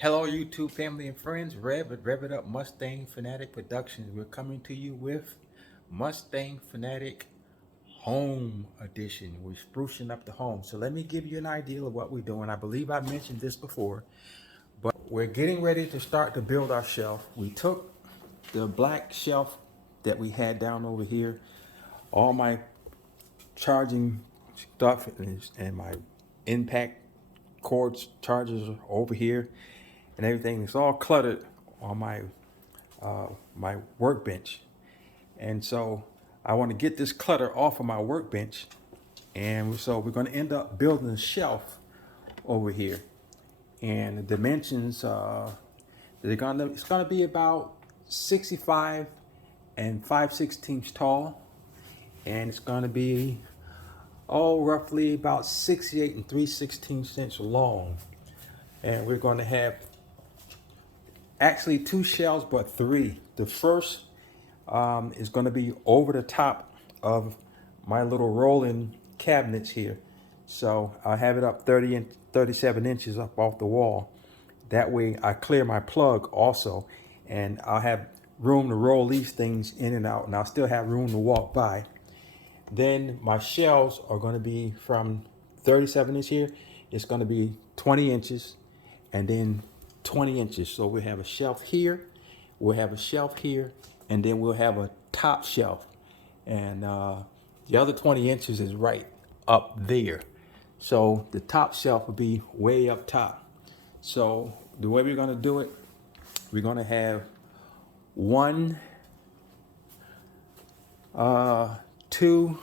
Hello, YouTube family and friends. Rev It Up Mustang Fanatic Productions. We're coming to you with Mustang Fanatic Home Edition. We're sprucing up the home. So let me give you an idea of what we're doing. I believe I mentioned this before, but we're getting ready to start to build our shelf. We took the black shelf that we had down over here, all my charging stuff and my impact cords chargers are over here and everything. It's all cluttered on my workbench, and so I want to get this clutter off of my workbench, and so we're going to end up building a shelf over here. And the dimensions, it's gonna be about 65 and 5/16 tall, and it's gonna be roughly about 68 and 3/16 long. And we're going to have actually two shelves, but three. The first is going to be over the top of my little rolling cabinets here. So I have it up 30 and 37 inches up off the wall. That way I clear my plug also, and I'll have room to roll these things in and out, and I'll still have room to walk by. Then my shelves are going to be from 37 inch here. It's going to be 20 inches and then 20 inches. So we have a shelf here, we'll have a shelf here, and then we'll have a top shelf. And the other 20 inches is right up there. So the top shelf will be way up top. So the way we're going to do it, we're going to have one, two,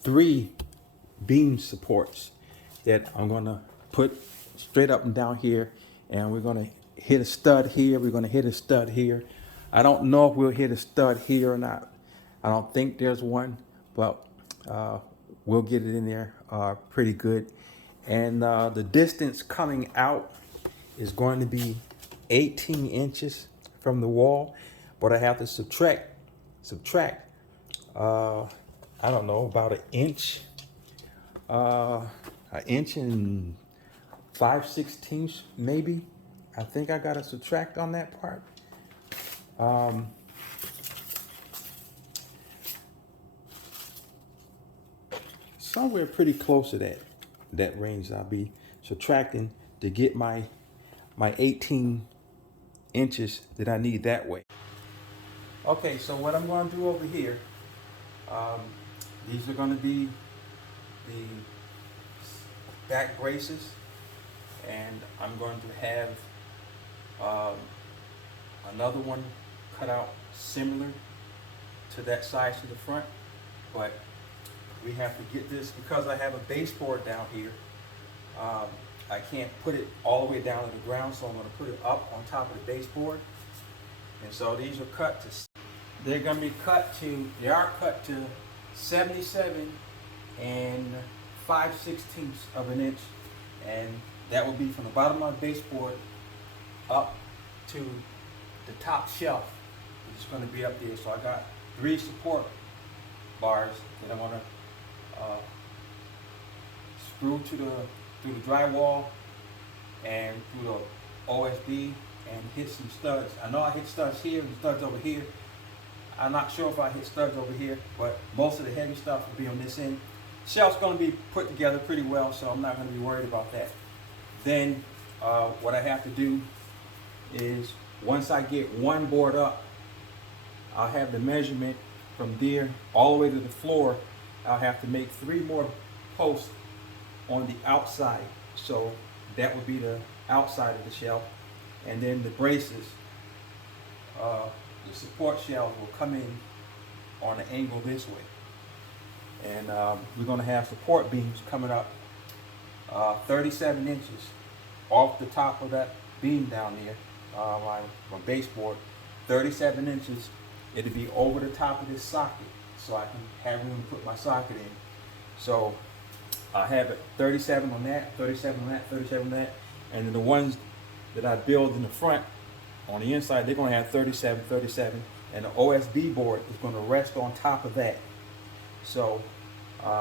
three beam supports that I'm gonna put straight up and down here, and we're gonna hit a stud here, we're gonna hit a stud here. I don't know if we'll hit a stud here or not. I don't think there's one, but we'll get it in there pretty good. And the distance coming out is going to be 18 inches from the wall, but I have to subtract I don't know, about an inch and 5/16 maybe. I think I gotta subtract on that part. Somewhere pretty close to that range. I'll be subtracting to get my 18 inches that I need that way. Okay, so what I'm going to do over here, um, these are going to be the back braces, and I'm going to have um, another one cut out similar to that size to the front, but we have to get this because I have a baseboard down here. Um, I can't put it all the way down to the ground, so I'm going to put it up on top of the baseboard. And so these are cut to, they're going to be cut to, they are cut to 77 and 5/16 of an inch, and that will be from the bottom of the baseboard up to the top shelf. It's going to be up there. So I got 3 support bars that I'm going to screw to through the drywall and through the OSB and hit some studs. I know I hit studs here and studs over here. I'm not sure if I hit studs over here, but most of the heavy stuff will be on this end. Shelf's going to be put together pretty well, so I'm not going to be worried about that. Then what I have to do is, once I get one board up, I'll have the measurement from there all the way to the floor. I'll have to make 3 more posts on the outside. So that would be the outside of the shelf. And then the braces, the support shelves will come in on an angle this way. And we're going to have support beams coming up 37 inches off the top of that beam down there, my baseboard. 37 inches. It'll be over the top of this socket, so I can have room to put my socket in. So I have it 37 on that, 37 on that, 37 on that, and then the ones that I build in the front on the inside, they're going to have 37, 37, and the OSB board is going to rest on top of that. So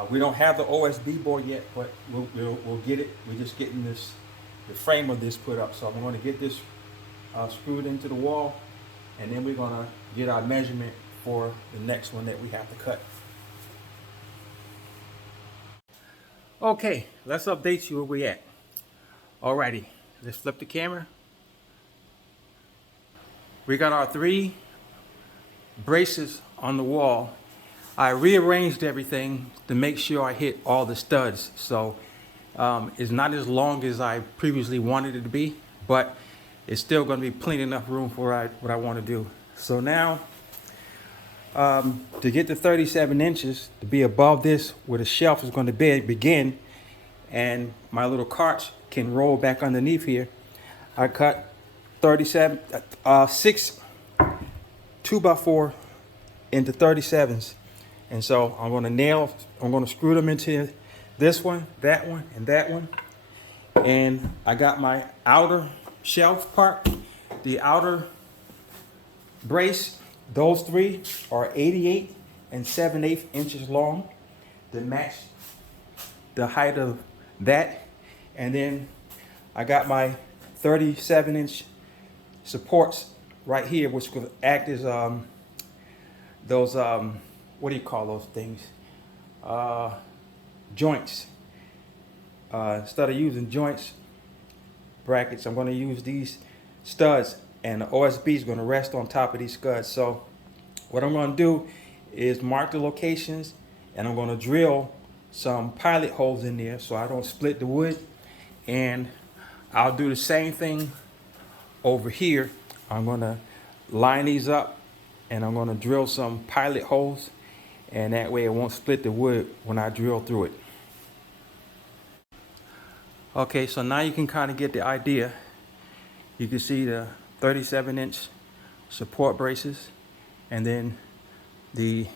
we don't have the OSB board yet, but we'll get it. We're just getting this the frame of this put up. So I'm going to get this screwed into the wall, and then we're going to get our measurement for the next one that we have to cut. Okay, let's update you where we at. Alrighty, let's flip the camera. We got our 3 braces on the wall. I rearranged everything to make sure I hit all the studs. So it's not as long as I previously wanted it to be, but it's still going to be plenty enough room for what I want to do. So now, to get to 37 inches, to be above this where the shelf is going to begin, and my little carts can roll back underneath here, I cut 6 2x4 into 37s. And so I'm going to screw them into this one, and that one. And I got my outer shelf part, the outer brace. Those 3 are 88 and 7/8 inches long to match the height of that. And then I got my 37-inch supports right here, which will act as those what do you call those things? Joints. Instead of using joints brackets, I'm going to use these studs, and the OSB is going to rest on top of these studs. So what I'm going to do is mark the locations, and I'm going to drill some pilot holes in there so I don't split the wood. And I'll do the same thing over here. I'm going to line these up, and I'm going to drill some pilot holes, and that way it won't split the wood when I drill through it. Okay, so now you can kind of get the idea. You can see the 37-inch support braces, and then the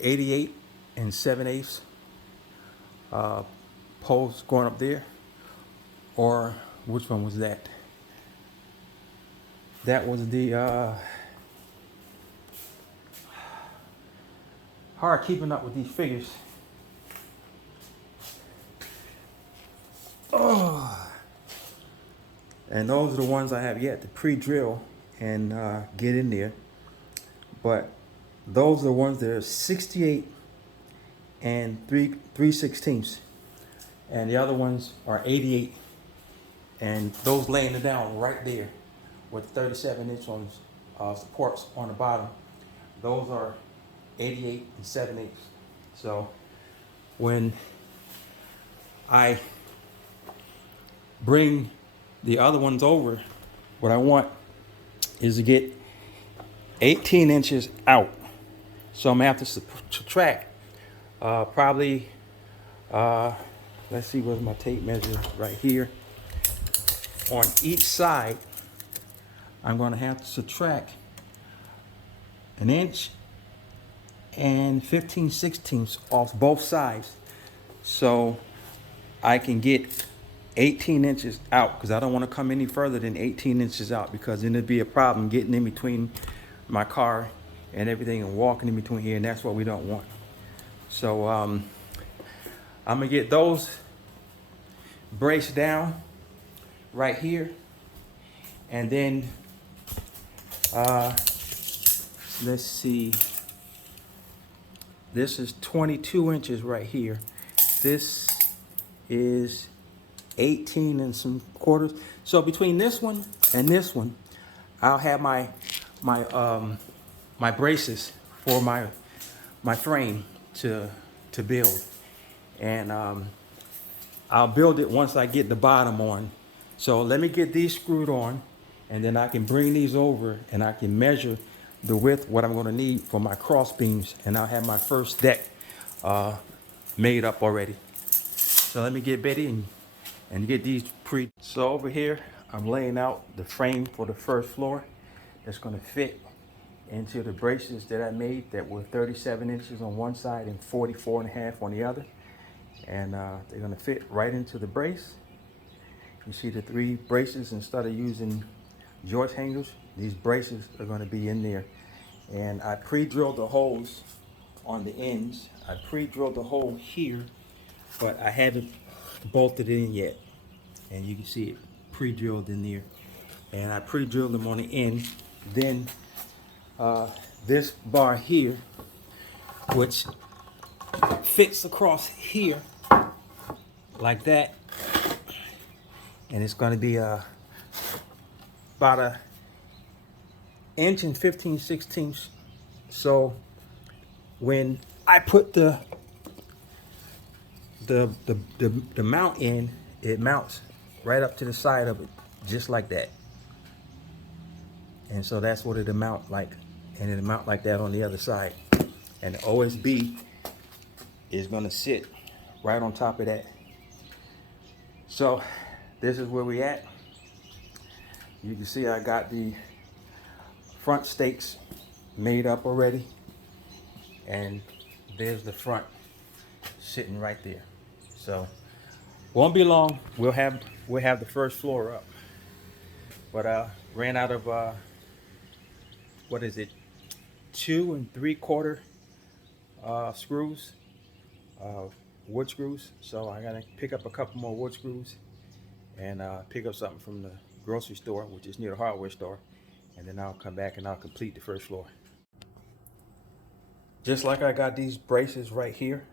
88 and 7/8 poles going up there. Or which one was that? That was the hard keeping up with these figures. Oh, and those are the ones I have yet to pre-drill and get in there. But those are the ones that are 68 and 3/16, and the other ones are 88, and those laying it down right there with 37-inch ones supports on the bottom. Those are 88 and 7/8. So when I bring the other ones over, what I want is to get 18 inches out. So I'm gonna have to subtract probably, let's see, where's my tape measure? Right here. On each side, I'm gonna have to subtract 1 inch and 15/16 off both sides, so I can get 18 inches out, because I don't want to come any further than 18 inches out, because then it'd be a problem getting in between my car and everything and walking in between here, and that's what we don't want. So I'm gonna get those braced down right here, and then let's see, this is 22 inches right here. This is 18 and some quarters. So between this one and this one, I'll have my braces for my frame to build, and I'll build it once I get the bottom on. So let me get these screwed on, and then I can bring these over and I can measure the width, what I'm going to need for my cross beams, and I'll have my first deck made up already. So let me get Betty and get these So over here, I'm laying out the frame for the first floor that's going to fit into the braces that I made that were 37 inches on one side and 44.5 on the other. And they're going to fit right into the brace. You see the 3 braces. Instead of using joist hangers, these braces are going to be in there. And I pre-drilled the holes on the ends. I pre-drilled the hole here, but I haven't bolted it in yet. and you can see it pre-drilled in there. And I pre-drilled them on the end. Then this bar here, which fits across here like that, and it's going to be about a inch and 15/16. So when I put the mount in, it mounts right up to the side of it, just like that. And so that's what it'll mount like, and it'll mount like that on the other side. And the OSB is gonna sit right on top of that. So this is where we at. You can see I got the front stakes made up already, and there's the front sitting right there. So won't be long. We'll have the first floor up. But I ran out of what is it, 2 3/4 screws, wood screws. So I gotta pick up a couple more wood screws and pick up something from the grocery store, which is near the hardware store, and then I'll come back and I'll complete the first floor. Just like I got these braces right here,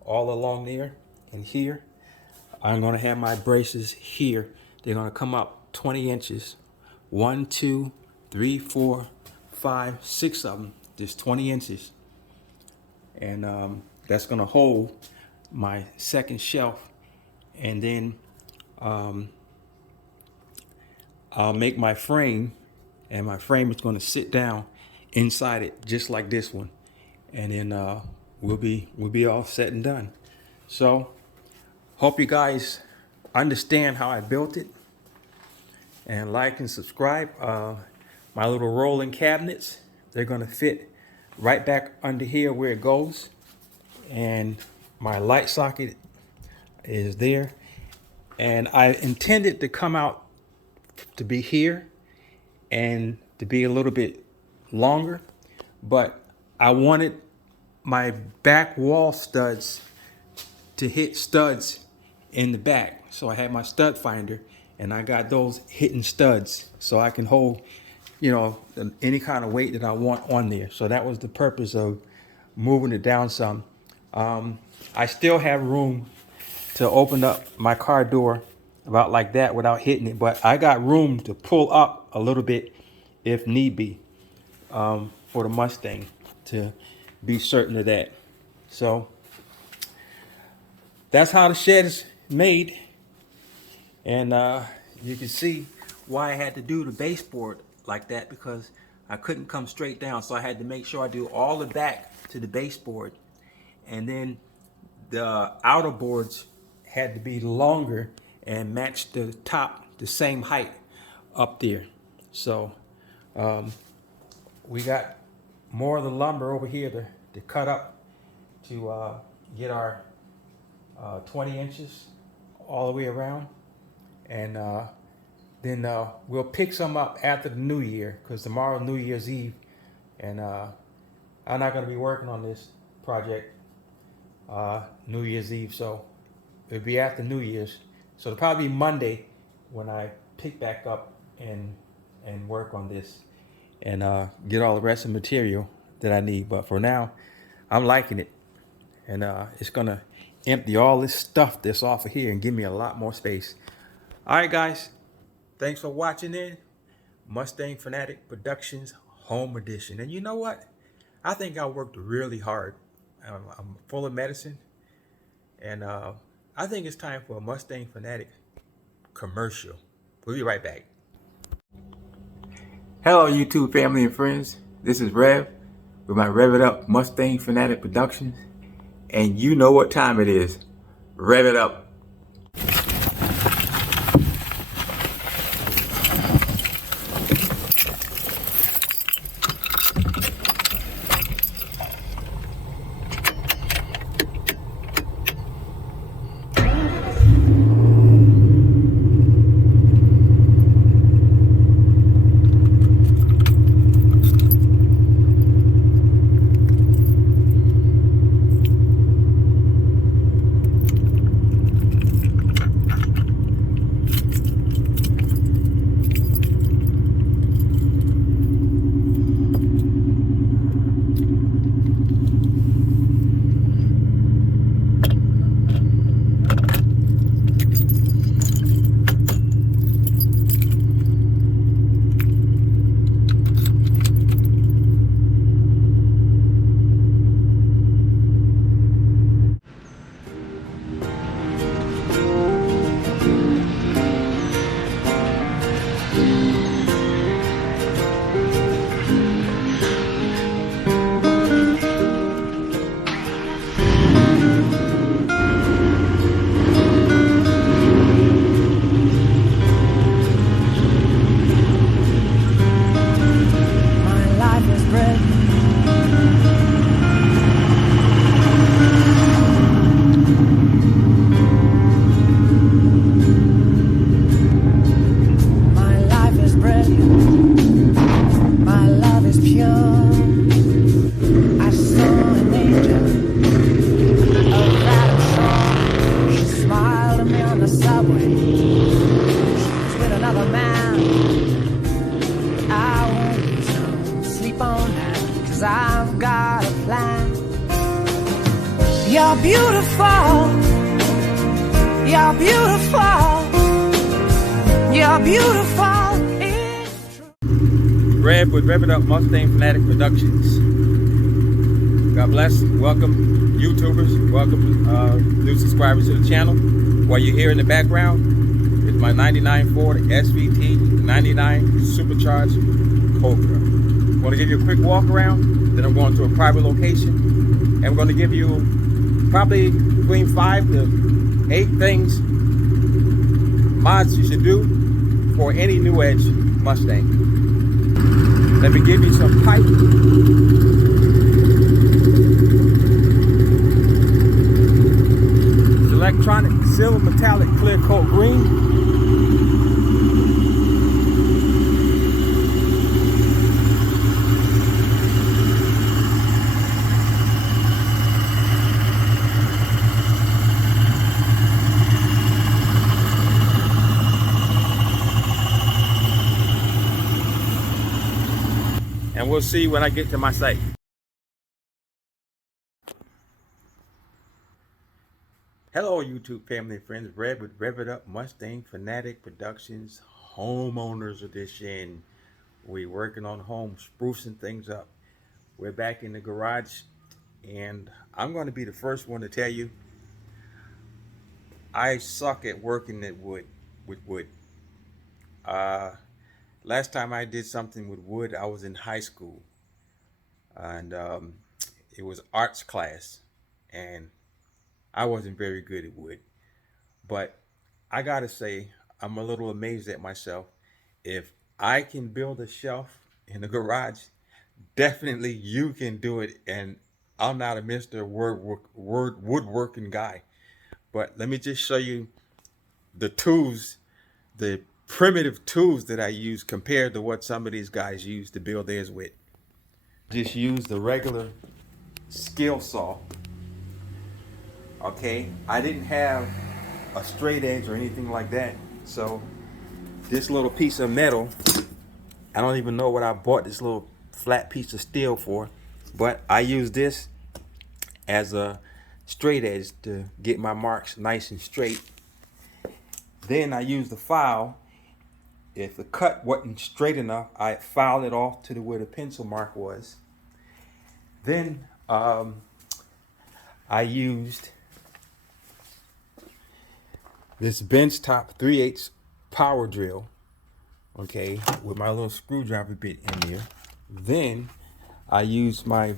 all along there and here, I'm gonna have my braces here. They're gonna come up 20 inches. 1, 2, 3, 4, 5, 6 of them. Just 20 inches. And that's gonna hold my second shelf. And then I'll make my frame, and my frame is gonna sit down inside it just like this one. And then we'll be all set and done. So hope you guys understand how I built it, and like and subscribe. My little rolling cabinets, they're gonna fit right back under here where it goes, and my light socket is there. And I intended to come out to be here and to be a little bit longer, but I wanted my back wall studs to hit studs in the back. So I had my stud finder, and I got those hitting studs so I can hold, any kind of weight that I want on there. So that was the purpose of moving it down some. I still have room to open up my car door about like that without hitting it, but I got room to pull up a little bit if need be, for the Mustang, to be certain of that. So that's how the shed is made. And you can see why I had to do the baseboard like that, because I couldn't come straight down. So I had to make sure I do all the back to the baseboard, and then the outer boards had to be longer and match the top the same height up there. So we got more of the lumber over here to cut up to get our 20 inches all the way around. And then we'll pick some up after the New Year, because tomorrow New Year's Eve, and I'm not going to be working on this project New Year's Eve, so it'll be after New Year's. So it'll probably be Monday when I pick back up and work on this and get all the rest of the material that I need. But for now, I'm liking it, and it's gonna empty all this stuff that's off of here and give me a lot more space. All right, guys, thanks for watching in Mustang Fanatic Productions Home Edition. And you know what? I think I worked really hard. I'm full of medicine, and I think it's time for a Mustang Fanatic commercial. We'll be right back. Hello, YouTube family and friends. This is Rev with my Rev It Up Mustang Fanatic Productions, and you know what time it is. Rev it up. subway with another man. I won't sleep on that, 'cause I've got a plan. You're beautiful. You're beautiful. You're beautiful. It's true. Rev with Rev It Up Mustang Fanatic Productions. God bless. Welcome, YouTubers. Welcome, new subscribers to the channel. What you hear in the background is my 99 Ford SVT 99 Supercharged Cobra. I'm going to give you a quick walk around. Then I'm going to a private location. And we're going to give you probably between 5 to 8 things, mods you should do for any new edge Mustang. Let me give you some pipe. It's electronic silver metallic clear coat green. And we'll see when I get to my site. Hello, YouTube family and friends. Rev with Rev It Up Mustang Fanatic Productions Homeowners Edition. We're working on home, sprucing things up. We're back in the garage, and I'm going to be the first one to tell you I suck at working with wood. Last time I did something with wood, I was in high school, and it was arts class, and I wasn't very good at wood. But I gotta say, I'm a little amazed at myself. If I can build a shelf in the garage, definitely you can do it. And I'm not a Mr. Woodworking guy. But let me just show you the tools, the primitive tools that I use compared to what some of these guys use to build theirs with. Just use the regular skill saw. Okay, I didn't have a straight edge or anything like that, so this little piece of metal, I don't even know what I bought this little flat piece of steel for, but I use this as a straight edge to get my marks nice and straight. Then I use the file. If the cut wasn't straight enough, I filed it off to where the pencil mark was. Then I used this bench top 3/8 power drill, okay, with my little screwdriver bit in there. Then I used my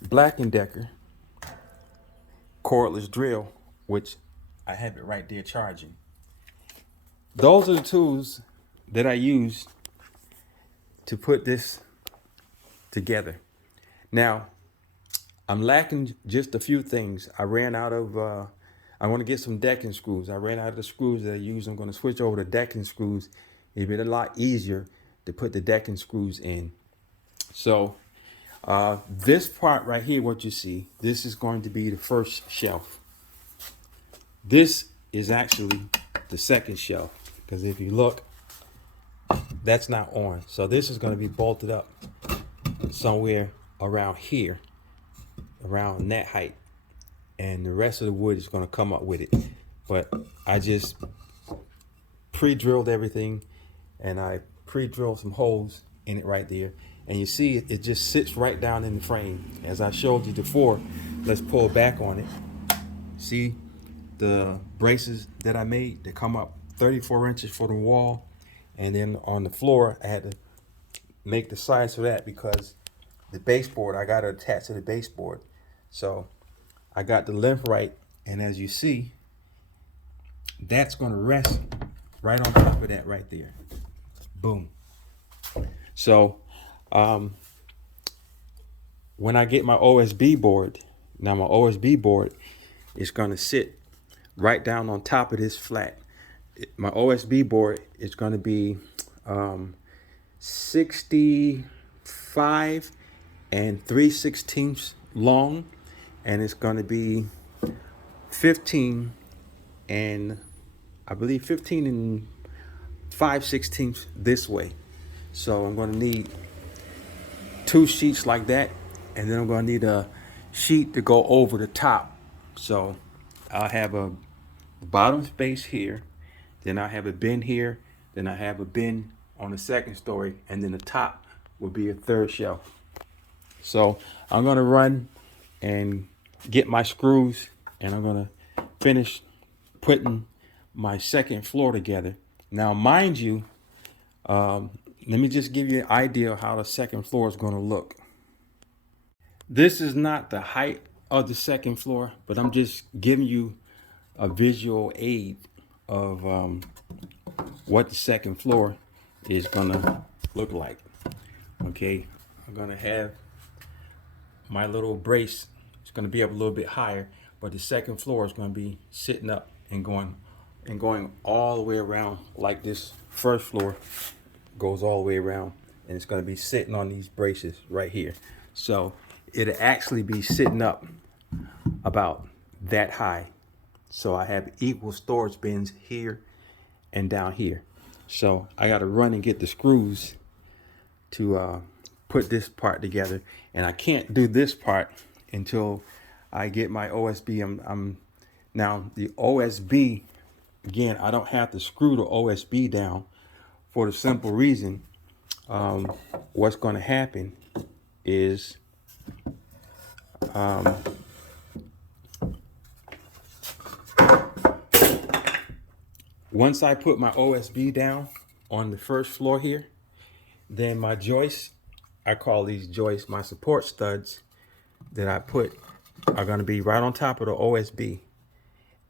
Black & Decker cordless drill, which I have it right there charging. Those are the tools that I use to put this together. Now, I'm lacking just a few things. I ran out of, I want to get some decking screws. I ran out of the screws that I use. I'm going to switch over to decking screws. It'll be a lot easier to put the decking screws in. So this part right here, what you see, this is going to be the first shelf. This is actually the second shelf, because if you look, that's not on. So this is going to be bolted up somewhere around here, around that height, and the rest of the wood is going to come up with it. But I just pre-drilled everything, and I pre-drilled some holes in it right there, and you see it just sits right down in the frame. As I showed you before, let's pull back on it. See the braces that I made? They come up 34 inches for the wall, and then on the floor I had to make the sides for that because the baseboard, I got to attach to the baseboard. So I got the length right, and as you see, that's going to rest right on top of that right there. Boom. So when I get my OSB board, now my OSB board is going to sit right down on top of this flat. My OSB board is going to be 65 and 3/16 long, and it's going to be 15 and I believe 15 and 5/16 this way. So I'm going to need 2 sheets like that, and then I'm going to need a sheet to go over the top. So I'll have a bottom space here, then I have a bin here, then I have a bin on the second story, and then the top will be a third shelf. So I'm going to run and get my screws, and I'm going to finish putting my second floor together. Now, mind you, let me just give you an idea of how the second floor is going to look. This is not the height of the second floor, but I'm just giving you a visual aid of what the second floor is going to look like. Okay, I'm going to have my little brace. It's going to be up a little bit higher, but the second floor is going to be sitting up and going all the way around like this first floor goes all the way around, and it's going to be sitting on these braces right here. So it'll actually be sitting up about that high. So I have equal storage bins here and down here. So I got to run and get the screws to put this part together, and I can't do this part until I get my OSB. I'm now the OSB again. I don't have to screw the OSB down for the simple reason what's going to happen is once I put my OSB down on the first floor here, then my joists, I call these joists my support studs that I put are going to be right on top of the OSB,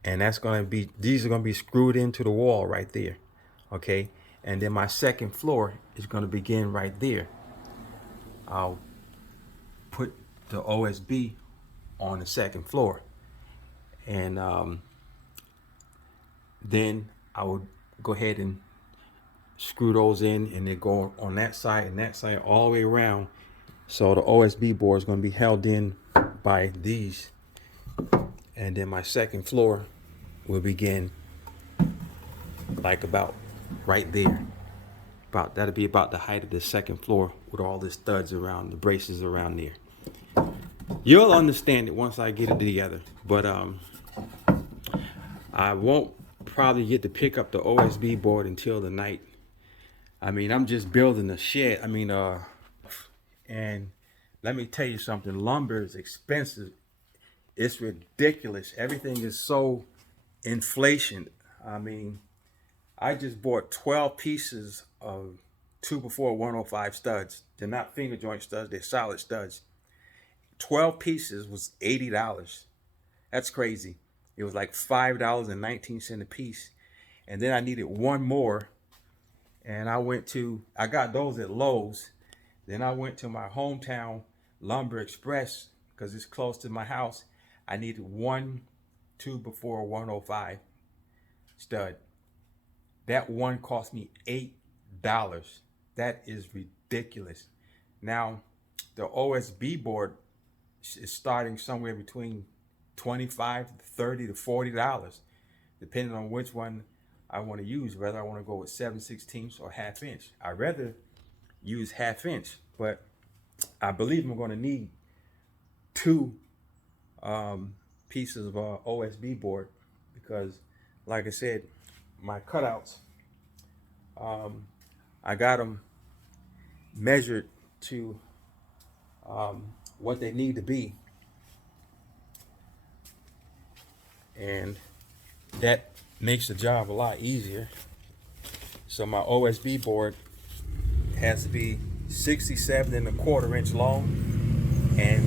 and that's going to be, these are going to be screwed into the wall right there. Okay, and then my second floor is going to begin right there. I'll put the OSB on the second floor, and then I would go ahead and screw those in, and they go on that side and that side all the way around. So the OSB board is going to be held in by these, and then my second floor will begin like about right there. About that'll be about the height of the second floor with all the studs around, the braces around there. You'll understand it once I get it together, but I won't probably get to pick up the OSB board until the night. I mean, I'm just building a shed. I mean, and let me tell you something, lumber is expensive. It's ridiculous. Everything is so inflation. I mean, I just bought 12 pieces of 2x4 105 studs. They're not finger joint studs, they're solid studs. 12 pieces was $80. That's crazy. It was like $5.19 a piece. And then I needed one more, and I got those at Lowe's. Then I went to my hometown Lumber Express because it's close to my house. I needed one 2x4 105 stud. That one cost me $8. That is ridiculous. Now, the OSB board is starting somewhere between $25 to $30 to $40, depending on which one I want to use, whether I want to go with 7/16 or ½ inch. I'd rather use ½ inch, but I believe I'm going to need 2 pieces of OSB board because, like I said, my cutouts, I got them measured to what they need to be, and that makes the job a lot easier. So my OSB board has to be 67¼ inch long and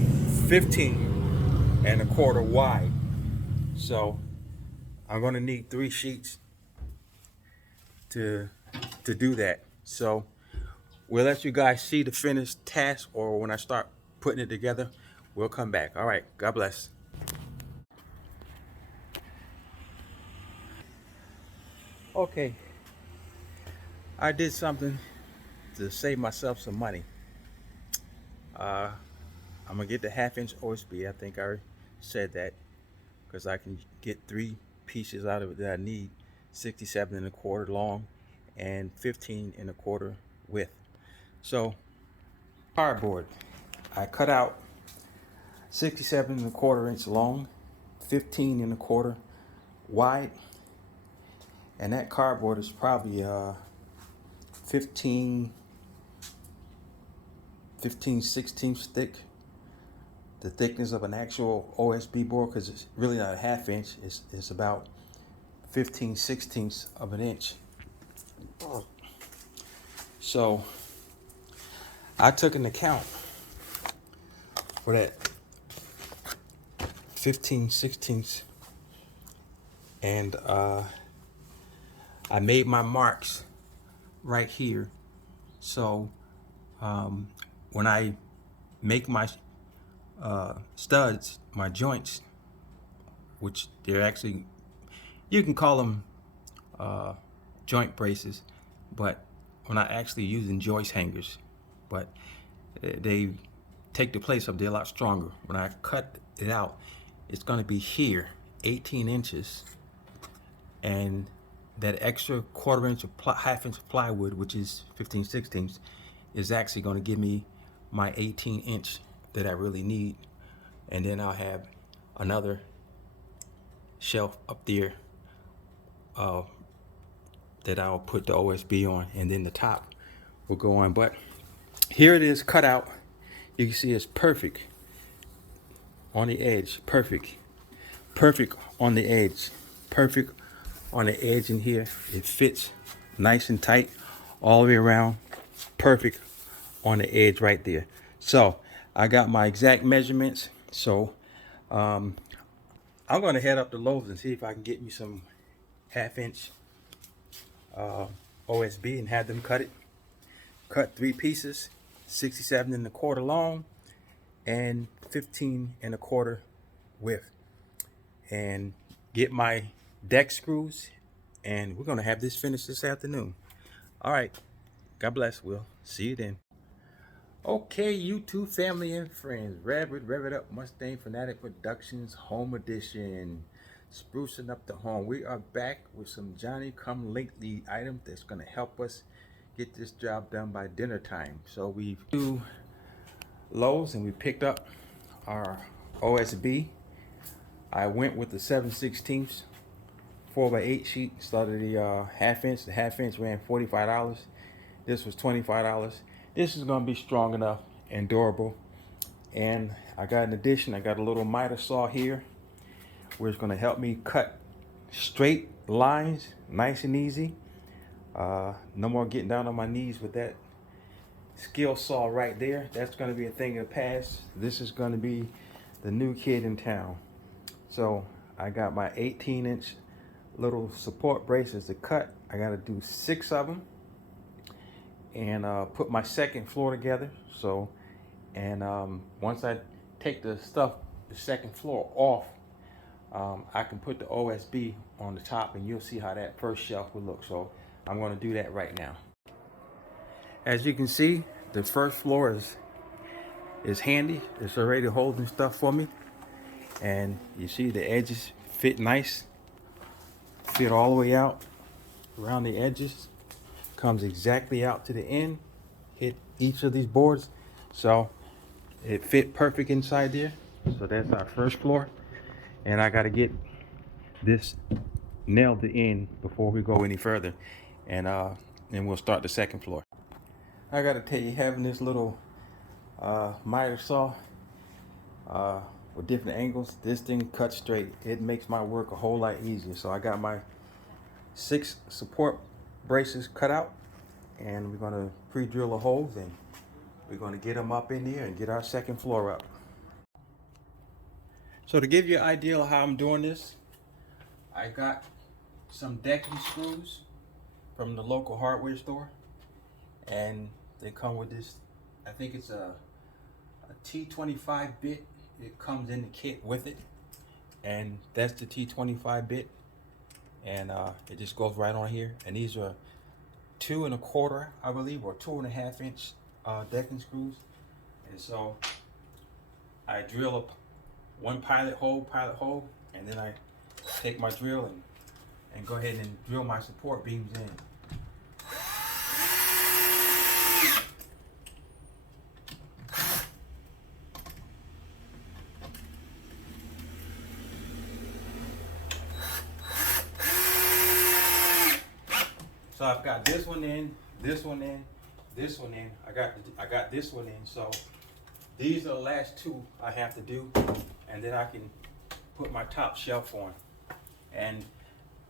15¼ wide. So I'm going to need 3 sheets to do that. So we'll let you guys see the finished task, or when I start putting it together, we'll come back. All right, God bless. Okay, I did something to save myself some money. I'm gonna get the ½ inch OSB. I think I said that because I can get 3 pieces out of it that I need, 67 1/4 long and 15 1/4 width. So cardboard, I cut out 67 1/4 inch long, 15 1/4 wide, and that cardboard is probably 15 16ths thick, the thickness of an actual OSB board, because it's really not a 1/2 inch, it's about 15 16ths of an inch. So I took an account for that 15 16ths, and I made my marks right here. So when I make my studs, my joints, which they're actually, you can call them joint braces, but when I actually using joist hangers, but they take the place of, they're a lot stronger. When I cut it out, it's going to be here 18 inches, and that extra 1/4 inch of 1/2 inch of plywood, which is 15 16ths, is actually going to give me my 18 inch that I really need. And then I'll have another shelf up there that I'll put the OSB on, and then the top will go on. But here it is cut out. You can see it's perfect on the edge, perfect on the edge, perfect on the edge in here. It fits nice and tight all the way around, perfect on the edge right there. So I got my exact measurements. So I'm going to head up to Lowe's and see if I can get me some 1/2 inch OSB and have them cut it. Cut 3 pieces, 67 1/4 long and 15 1/4 width, and get my deck screws, and we're going to have this finished this afternoon. All right, God bless. We'll see you then. Okay, YouTube family and friends, Rev It Up Mustang Fanatic Productions Home Edition, sprucing up the home. We are back with some Johnny Come Lately items that's going to help us get this job done by dinner time. So we've to Lowe's and we picked up our OSB. I went with the 7/16 4x8 sheet instead of the 1/2 inch. The 1/2 inch ran $45. This was $25. This is going to be strong enough and durable. And I got, in addition, I got a little miter saw here, where it's going to help me cut straight lines nice and easy. No more getting down on my knees with that skill saw right there. That's going to be a thing of the past. This is going to be the new kid in town. So I got my 18-inch little support braces to cut. I got to do 6 of them, and put my second floor together. So, and once I take the second floor off, I can put the OSB on the top, and you'll see how that first shelf will look. So I'm going to do that right now. As you can see, the first floor is handy. It's already holding stuff for me, and you see the edges fit nice, fit all the way out around the edges, comes exactly out to the end, hit each of these boards, so it fit perfect inside there. So that's our first floor, and I got to get this nailed in before we go any further, and we'll start the second floor. I got to tell you, having this little miter saw with different angles, this thing cuts straight. It makes my work a whole lot easier. So I got my 6 support braces cut out, and we're going to pre-drill the holes, and we're going to get them up in there and get our second floor up. So to give you an idea of how I'm doing this, I got some decking screws from the local hardware store, and they come with this, I think it's a T25 bit. It comes in the kit with it, and that's the T25 bit, and it just goes right on here. And these are 2 1/4, I believe, or 2 1/2 inch decking screws. And so I drill up one pilot hole, and then I take my drill and go ahead and drill my support beams in. So I've got this one in, this one in, this one in. I got this one in. So these are the last two I have to do, and then I can put my top shelf on. And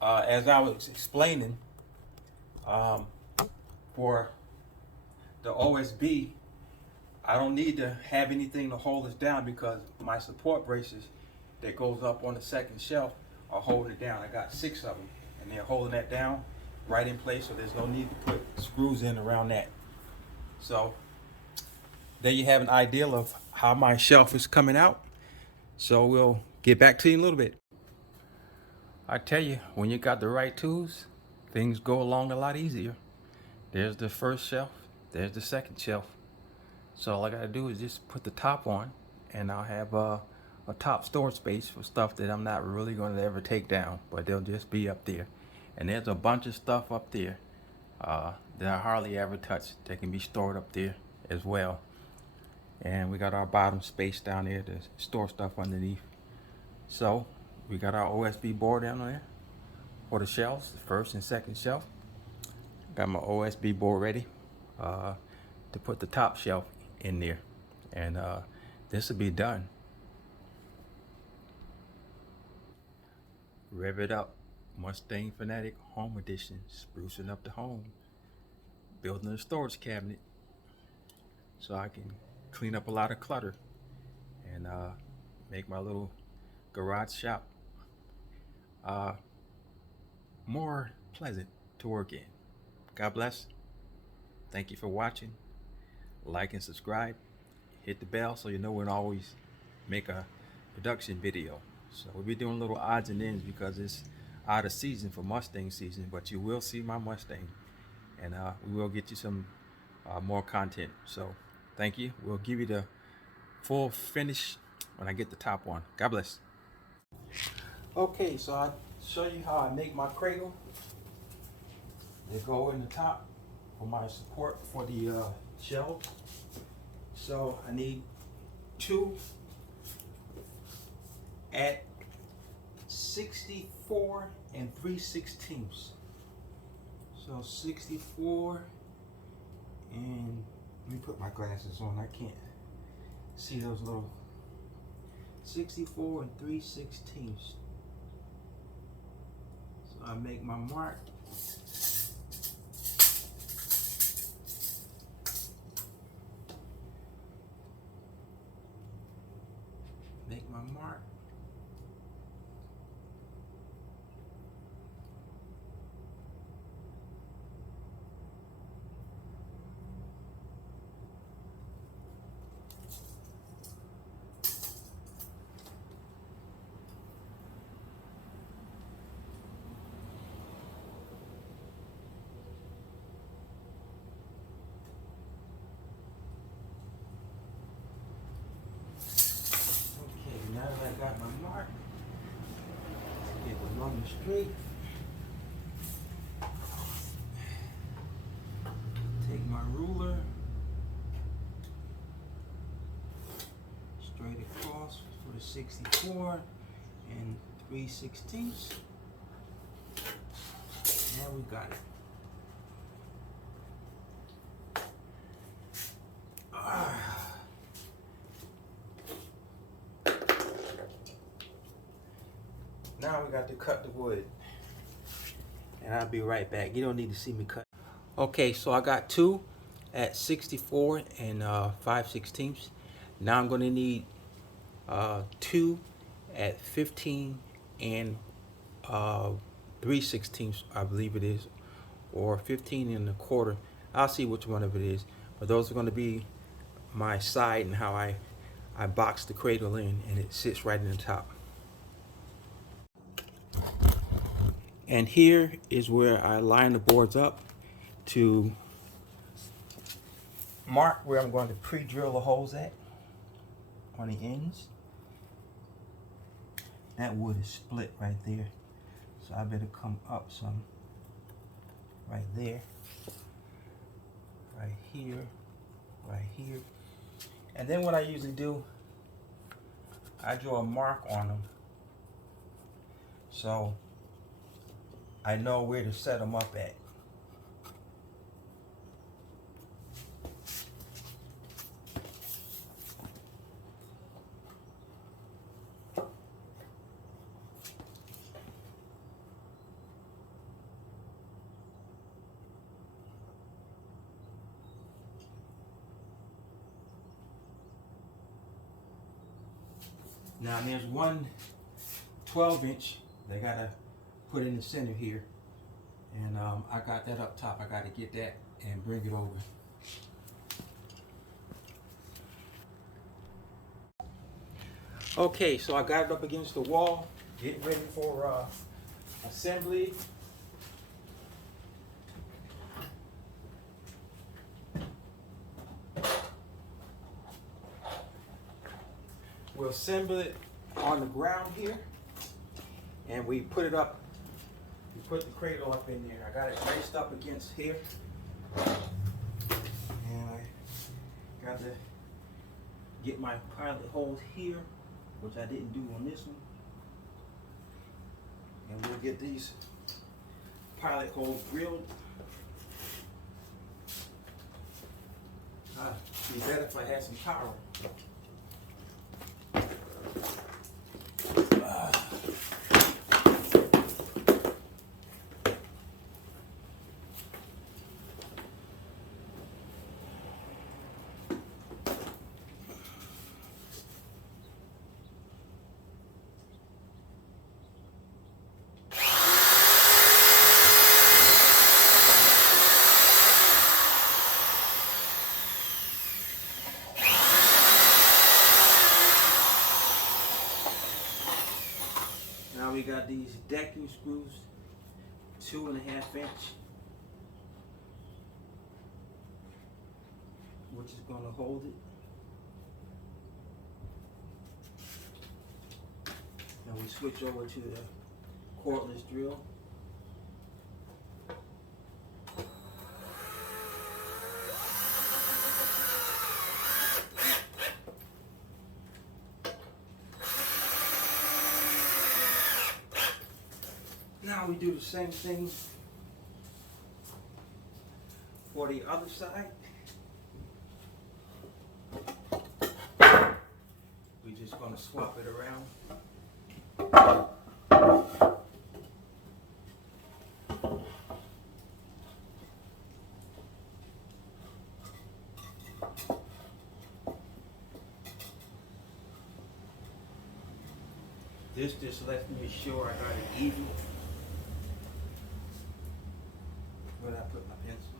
as I was explaining, for the OSB, I don't need to have anything to hold this down because my support braces that goes up on the second shelf are holding it down. I got 6 of them, and they're holding that down right in place, so there's no need to put screws in around that. So there you have an idea of how my shelf is coming out. So we'll get back to you in a little bit. I tell you, when you got the right tools, things go along a lot easier. There's the first shelf, there's the second shelf. So all I gotta do is just put the top on, and I'll have a top storage space for stuff that I'm not really gonna ever take down, but they'll just be up there. And there's a bunch of stuff up there that I hardly ever touch that can be stored up there as well. And we got our bottom space down there to store stuff underneath. So we got our OSB board down there for the shelves, the first and second shelf. Got my OSB board ready to put the top shelf in there, and this will be done. Rev it up. Mustang Fanatic Home Edition, sprucing up the home, building a storage cabinet so I can clean up a lot of clutter and make my little garage shop more pleasant to work in. God bless. Thank you for watching. Like and subscribe. Hit the bell so you know when I always make a production video. So we'll be doing little odds and ends because it's out of season for Mustang season, but you will see my Mustang, and we will get you some more content. So thank you. We'll give you the full finish when I get the top on. God bless. Okay, so I'll show you how I make my cradle. They go in the top for my support for the shelves. So I need 2 at 64 3/16. So 64, and let me put my glasses on. I can't see those little 64 3/16. So I make my mark. Make my mark. Now that I got my mark, get the lumber straight. Take my ruler, straight across for the 64 3/16. Now we got it. Now we got to cut the wood, and I'll be right back. You don't need to see me cut. Okay, so I got 2 at 64 5/16. Now I'm going to need 2 at 15 3/16, I believe it is, or 15 1/4. I'll see which one of it is, but those are going to be my side and how I box the cradle in, and it sits right in the top. And here is where I line the boards up to mark where I'm going to pre-drill the holes at on the ends. that wood is split right there. So I better come up some right there, right here, right here. And then what I usually do, I draw a mark on them so I know where to set them up at. Now there's one 12-inch they gotta put in the center here, and I got that up top. I gotta get that and bring it over. Okay, so I got it up against the wall, getting ready for assembly. We'll assemble it on the ground here, and we put it up. We put the cradle up in there. I got it braced up against here, and I got to get my pilot holes here, which I didn't do on this one. And we'll get these pilot holes drilled. It'd be better if I had some power. Now we got these decking screws, 2.5 inch, which is going to hold it. Now we switch over to the cordless drill. Now we do the same thing for the other side. We're just going to swap it around. This just lets me sure I got it even. Where I put my pencil.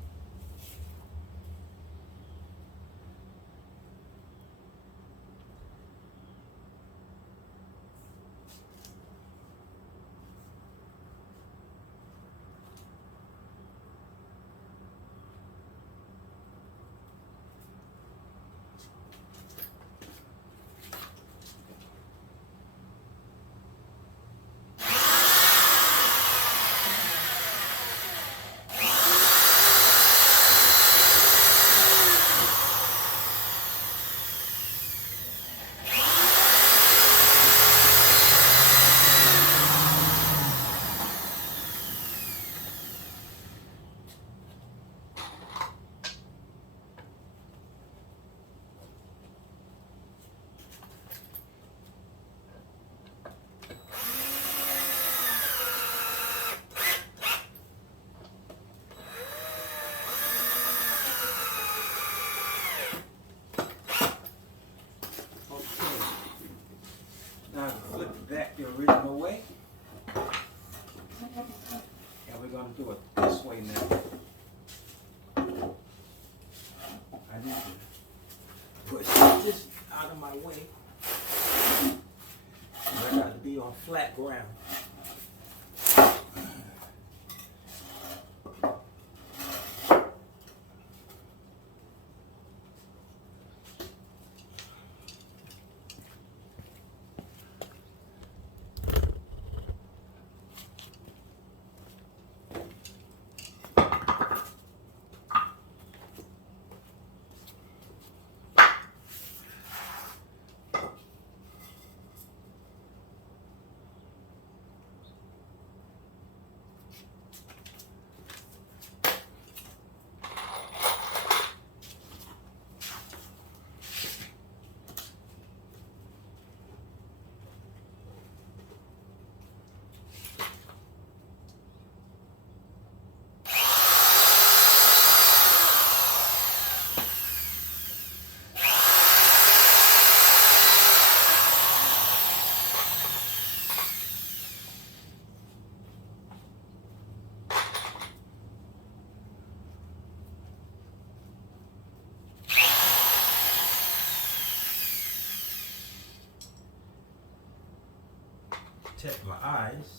Now flip it back the original way. And we're going to do it this way now. I need to push this out of my way. I got to be on flat ground. protect my eyes.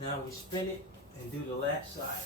Now we spin it and do the left side.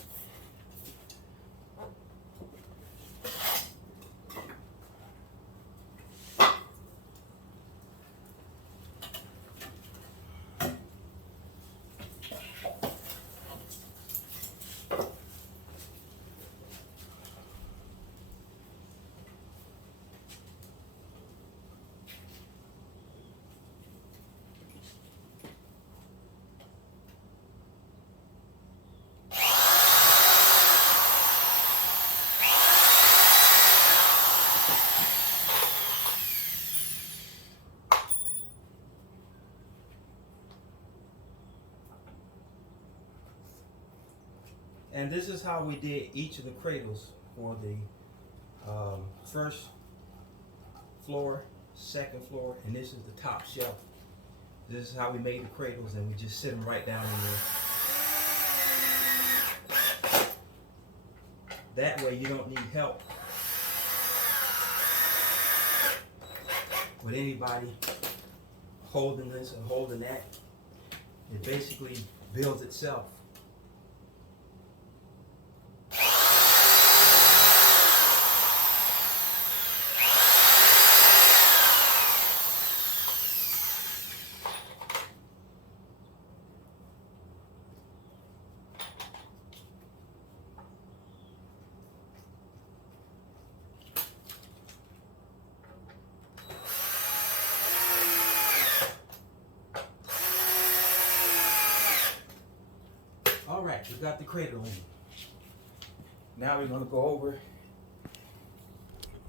And this is how we did each of the cradles for the first floor, second floor, and this is the top shelf. This is how we made the cradles, and we just sit them right down in there. That way you don't need help with anybody holding this and holding that. It basically builds itself. All right, we got the cradle in. Now we're gonna go over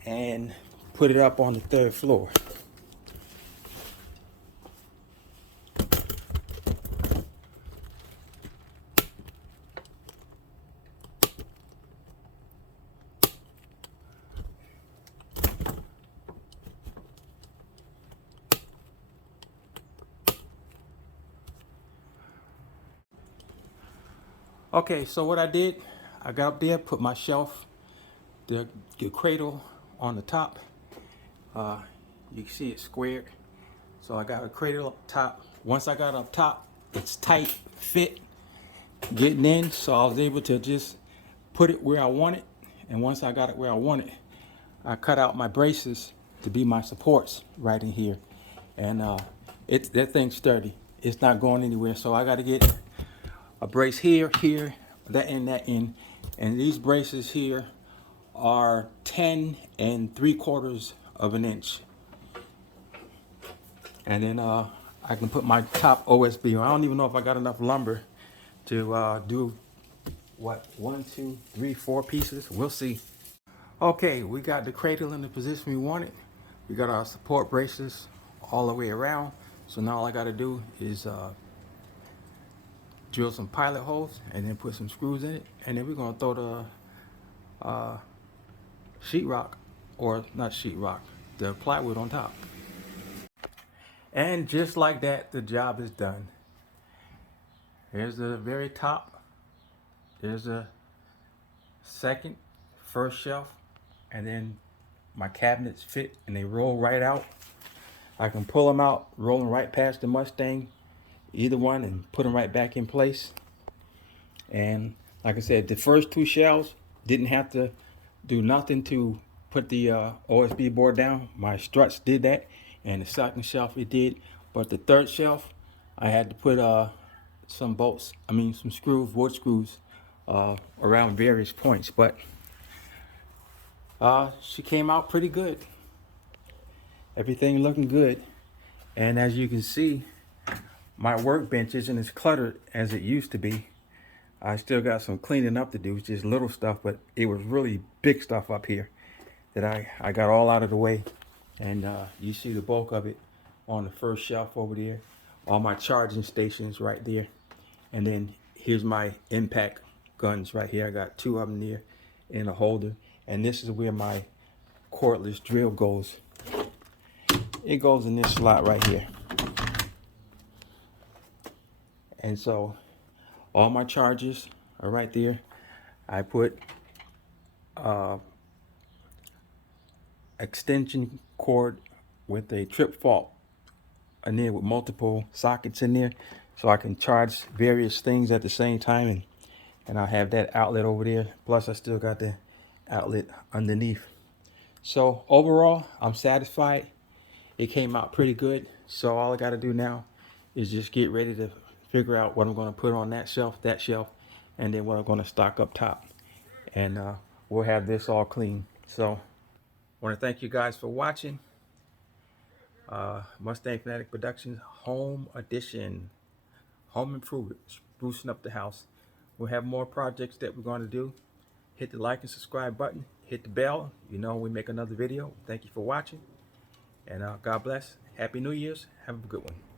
and put it up on the third floor. Okay, so what I did, I got up there, put my shelf, the cradle on the top. You can see it squared. So I got a cradle up top. Once I got up top, it's tight, fit, getting in. So I was able to just put it where I want it. And once I got it where I want it, I cut out my braces to be my supports right in here. And that thing's sturdy. It's not going anywhere. So I got to get a brace here, that end, and these braces here are 10 3/4 of an inch. And then I can put my top OSB. I don't even know if I got enough lumber to do what, 1, 2, 3, 4 pieces. We'll see. Okay, we got the cradle in the position we wanted. We got our support braces all the way around. So now all I got to do is drill some pilot holes and then put some screws in it, and then we're gonna throw the sheetrock, or not sheetrock, the plywood on top. And just like that, the job is done. Here's the very top. There's the first shelf, and then my cabinets fit and they roll right out. I can pull them out, roll them right past the Mustang, either one, and put them right back in place. And like I said, the first 2 shelves didn't have to do nothing to put the OSB board down. My struts did that, and the second shelf it did. But the third shelf, I had to put some screws, wood screws, around various points. But She came out pretty good. Everything looking good. And as you can see, my workbench isn't as cluttered as it used to be. I still got some cleaning up to do, just little stuff, but it was really big stuff up here that I got all out of the way. And you see the bulk of it on the first shelf over there. All my charging stations right there. And then here's my impact guns right here. I got 2 of them there in a holder. And this is where my cordless drill goes. It goes in this slot right here. And so all my chargers are right there. I put extension cord with a trip fault in there with multiple sockets in there, so I can charge various things at the same time, and I'll have that outlet over there. Plus I still got the outlet underneath. So overall, I'm satisfied. It came out pretty good. So all I got to do now is just get ready to figure out what I'm going to put on that shelf, and then what I'm going to stock up top. And we'll have this all clean. So I want to thank you guys for watching. Mustang Fanatic Productions Home Edition. Home improvement, sprucing up the house. We'll have more projects that we're going to do. Hit the like and subscribe button. Hit the bell. You know when we make another video. Thank you for watching. And God bless. Happy New Year's. Have a good one.